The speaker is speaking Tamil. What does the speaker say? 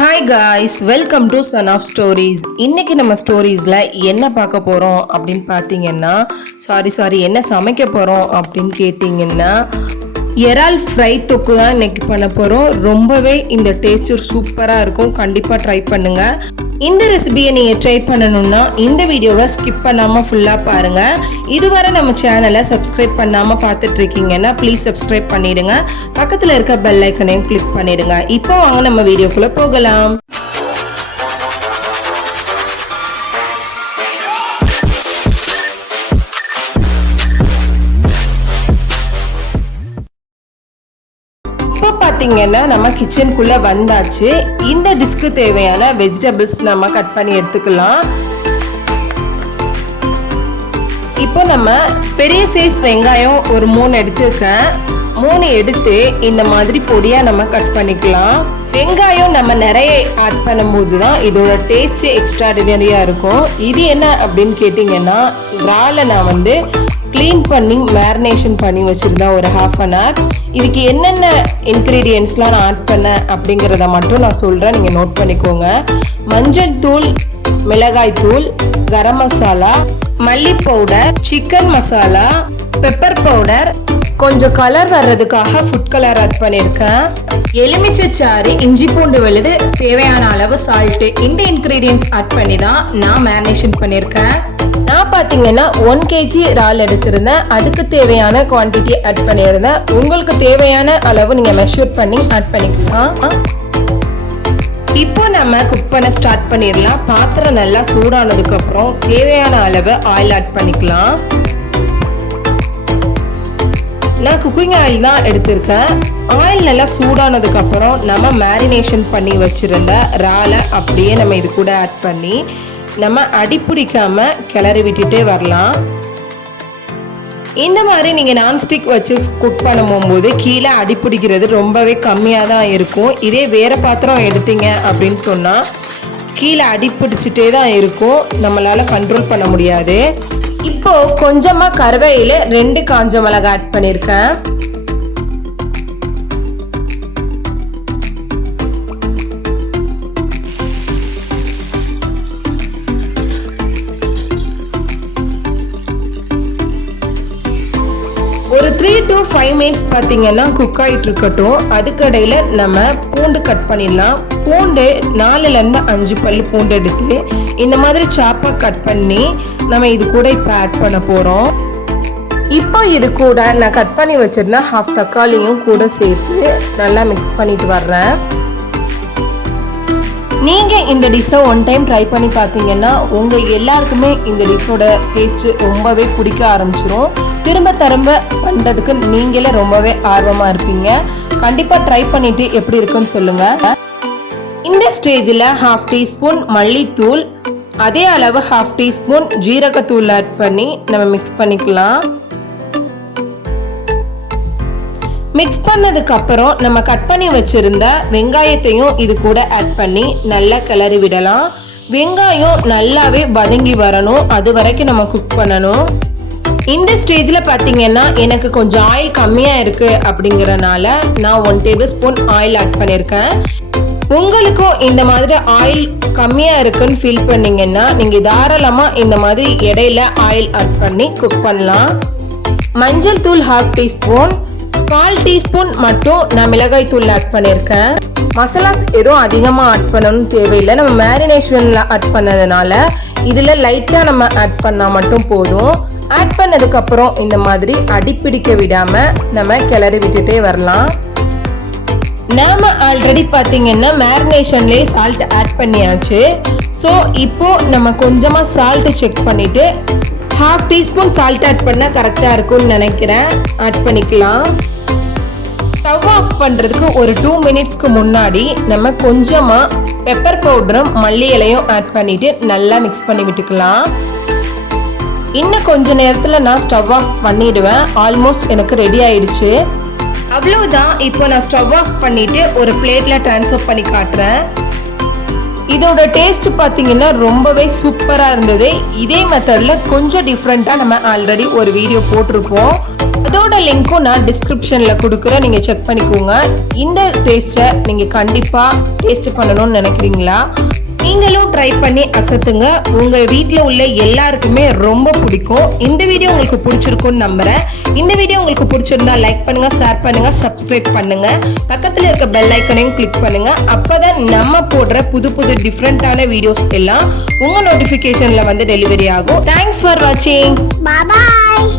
Hi guys, welcome to Sanaf Stories. இன்னைக்கு நம்ம ஸ்டோரிஸ்ல என்ன பார்க்க போறோம் அப்படின்னு பார்த்தீங்கன்னா என்ன சமைக்க போறோம் அப்படின்னு கேட்டிங்கன்னா இறால் ஃப்ரை தொக்கு தான் இன்னைக்கு பண்ண போறோம். ரொம்பவே இந்த டேஸ்ட் சூப்பராக இருக்கும். கண்டிப்பாக ட்ரை பண்ணுங்க. இந்த ரெசிபியை நீங்கள் ட்ரை பண்ணணும்னா இந்த வீடியோவை ஸ்கிப் பண்ணாமல் ஃபுல்லாக பாருங்கள். இதுவரை நம்ம சேனலை சப்ஸ்கிரைப் பண்ணாமல் பார்த்துட்டு இருக்கீங்கன்னா ப்ளீஸ் சப்ஸ்கிரைப் பண்ணிடுங்க. பக்கத்தில் இருக்க பெல் ஐக்கனையும் கிளிக் பண்ணிடுங்க. இப்போ வாங்க நம்ம வீடியோக்குள்ளே போகலாம். பார்த்தீங்கன்னா நம்ம கிச்சனுக்குள்ள வந்தாச்சு. இந்த டிஷ்க்கு தேவையான வெஜிடபிள்ஸ் நம்ம கட் பண்ணி எடுத்துக்கலாம். இப்போ நம்ம பெரிய சைஸ் வெங்காயம் ஒரு 3 எடுத்துருக்கேன். 3 எடுத்து இந்த மாதிரி பொடியா நம்ம கட் பண்ணிக்கலாம். வெங்காயம் நம்ம நிறைய ஆட் பண்ணும்போது தான் இதோட டேஸ்ட் எக்ஸ்ட்ராடினரியா இருக்கும். இது என்ன அப்படின்னு கேட்டிங்கன்னா இறாலை நான் க்ளீன் பண்ணி மேரினேஷன் பண்ணி வச்சுருந்தேன் ஒரு 1/2 an hour. இதுக்கு என்னென்ன இன்க்ரீடியன்ட்ஸ்லாம் நான் ஆட் பண்ணேன் அப்படிங்கிறத மட்டும் நான் சொல்கிறேன், நீங்கள் நோட் பண்ணிக்கோங்க. மஞ்சள் தூள், மிளகாய் தூள், கரம் மசாலா, மல்லி powder, chicken masala, pepper powder, கொஞ்சம் கலர் வர்றதுக்காக ஃபுட் கலர் ஆட் பண்ணியிருக்கேன், எலுமிச்சை சாறு, இஞ்சி பூண்டு விழுது, தேவையான அளவு சால்ட்டு. இந்த இன்க்ரீடியன்ட்ஸ் ஆட் பண்ணி தான் நான் மேரினேஷன் பண்ணியிருக்கேன். நான் பார்த்தீங்கன்னா 1 kg இறால் எடுத்திருந்தேன். அதுக்கு தேவையான குவான்டிட்டி ஆட் பண்ணியிருந்தேன். உங்களுக்கு தேவையான அளவு நீங்கள் மெஷர் பண்ணி ஆட் பண்ணிக்கலாம். இப்போ நம்ம குக் பண்ண ஸ்டார்ட் பண்ணிடலாம். பாத்திரம் நல்லா சூடானதுக்கு அப்புறம் தேவையான அளவு ஆயில் ஆட் பண்ணிக்கலாம். நான் குக்கிங் ஆயில் தான் எடுத்திருக்கேன். ஆயில் நல்லா சூடானதுக்கு அப்புறம் நம்ம மேரினேஷன் பண்ணி வச்சிருந்த இறாலை அப்படியே நம்ம இது கூட ஆட் பண்ணி நம்ம அடிப்பிடிக்காம கிளறி விட்டுட்டே வரலாம். இந்த மாதிரி நீங்கள் நான்ஸ்டிக் வச்சு குக் பண்ண போகும்போது கீழே அடிப்பிடிக்கிறது ரொம்பவே கம்மியாக தான் இருக்கும். இதே வேறு பாத்திரம் எடுத்தீங்க அப்படின்னு சொன்னால் கீழே அடிப்பிடிச்சிட்டே தான் இருக்கும், நம்மளால் கண்ட்ரோல் பண்ண முடியாது. இப்போ கொஞ்சமாக கருவேப்பிலை, 2 காஞ்ச மிளகாய் ஆட் பண்ணியிருக்கேன். ஒரு 3 to 5 minutes பார்த்தீங்கன்னா குக் ஆகிட்டு இருக்கட்டும். அதுக்கடையில் நம்ம பூண்டு கட் பண்ணிடலாம். பூண்டு 4லேருந்து 5 பல் பூண்டு எடுத்து இந்த மாதிரி சாப்பாக கட் பண்ணி நம்ம இது கூட இப்போ ஆட் பண்ண போகிறோம். இப்போ இது கூட நான் கட் பண்ணி வச்சிருந்தேன் 1/2 தக்காளியும் கூட சேர்த்து நல்லா மிக்ஸ் பண்ணிட்டு வர்றேன். நீங்கள் இந்த டிஷ்ஷை 1 time ட்ரை பண்ணி பார்த்தீங்கன்னா உங்கள் எல்லாருக்குமே இந்த டிஷ்ஷோட டேஸ்ட்டு ரொம்பவே பிடிக்க ஆரம்பிச்சிடும். திரும்ப பண்ணுறதுக்கு நீங்களே ரொம்பவே ஆர்வமாக இருப்பீங்க. கண்டிப்பாக ட்ரை பண்ணிவிட்டு எப்படி இருக்குன்னு சொல்லுங்கள். இந்த ஸ்டேஜில் 1/2 teaspoon மல்லித்தூள், அதே அளவு 1/2 teaspoon ஜீரகத்தூள் ஆட் பண்ணி நம்ம மிக்ஸ் பண்ணிக்கலாம். மிக்ஸ் பண்ணதுக்கு அப்புறம் நம்ம கட் பண்ணி வச்சிருந்த வெங்காயத்தையும் இது கூட ஆட் பண்ணி நல்லா கிளறி விடலாம். வெங்காயம் நல்லாவே வதங்கி வரணும், அது வரைக்கும் நம்ம குக் பண்ணணும். இந்த ஸ்டேஜில் பார்த்தீங்கன்னா எனக்கு கொஞ்சம் ஆயில் கம்மியாக இருக்குது அப்படிங்கிறனால நான் 1 tablespoon ஆயில் ஆட் பண்ணியிருக்கேன். உங்களுக்கும் இந்த மாதிரி ஆயில் கம்மியாக இருக்குன்னு ஃபீல் பண்ணிங்கன்னா நீங்கள் தாராளமாக இந்த மாதிரி இடையில ஆயில் ஆட் பண்ணி குக் பண்ணலாம். மஞ்சள் தூள் 1/2 teaspoon, 1/4 teaspoon மட்டும் நான் மிளகாய் தூள் ஆட் பண்ணியிருக்கேன். மசாலாஸ் எதுவும் அதிகமாக ஆட் பண்ணணும்னு தேவையில்லை. நம்ம மேரினேஷனில் ஆட் பண்ணதுனால இதில் லைட்டாக நம்ம ஆட் பண்ணால் மட்டும் போதும். ஆட் பண்ணதுக்கப்புறம் இந்த மாதிரி அடிப்பிடிக்க விடாமல் நம்ம கிளறி விட்டுட்டே வரலாம். நாம் ஆல்ரெடி பார்த்தீங்கன்னா மேரினேஷன்லேயே சால்ட் ஆட் பண்ணியாச்சு. ஸோ இப்போது நம்ம கொஞ்சமாக சால்ட்டு செக் பண்ணிவிட்டு 1/2 teaspoon சால்ட் ஆட் பண்ணால் கரெக்டாக இருக்கும்னு நினைக்கிறேன். ஆட் பண்ணிக்கலாம். ஸ்டவ் ஆஃப் பண்ணுறதுக்கு ஒரு 2 minutesக்கு முன்னாடி நம்ம கொஞ்சமாக பெப்பர் பவுடரும் மல்லி இலையும் ஆட் பண்ணிவிட்டு நல்லா மிக்ஸ் பண்ணி விட்டுக்கலாம். இன்னும் கொஞ்ச நேரத்தில் நான் ஸ்டவ் ஆஃப் பண்ணிடுவேன். ஆல்மோஸ்ட் எனக்கு ரெடி ஆயிடுச்சு. அவ்வளோதான். இப்போ நான் ஸ்டவ் ஆஃப் பண்ணிவிட்டு ஒரு பிளேட்டில் ட்ரான்ஸ்ஃபர் பண்ணி காட்டுறேன். இதோட டேஸ்ட் பார்த்தீங்கன்னா ரொம்பவே சூப்பராக இருந்தது. இதே மெத்தடில் கொஞ்சம் டிஃப்ரெண்ட்டாக நம்ம ஆல்ரெடி ஒரு வீடியோ போட்டிருப்போம். அதோட லிங்க்கும் நான் டிஸ்கிரிப்ஷனில் கொடுக்குறேன், நீங்கள் செக் பண்ணிக்கோங்க. இந்த டேஸ்ட்டை நீங்கள் கண்டிப்பாக டேஸ்ட் பண்ணணும்னு நினைக்கிறீங்களா? நீங்களும் ட்ரை பண்ணி அசத்துங்க. உங்கள் வீட்டில் உள்ள எல்லாருக்குமே ரொம்ப பிடிக்கும். இந்த வீடியோ உங்களுக்கு பிடிச்சிருக்கும்னு நம்புகிறேன். இந்த வீடியோ உங்களுக்கு பிடிச்சிருந்தா லைக் பண்ணுங்கள், ஷேர் பண்ணுங்கள், சப்ஸ்கிரைப் பண்ணுங்கள். பக்கத்தில் இருக்க பெல் ஐக்கனையும் கிளிக் பண்ணுங்கள். அப்போ தான் நம்ம போடுற புது புது டிஃப்ரெண்ட்டான வீடியோஸ் எல்லாம் உங்கள் நோட்டிஃபிகேஷனில் வந்து டெலிவரி ஆகும். தேங்க்ஸ் ஃபார் வாட்சிங். பாய்.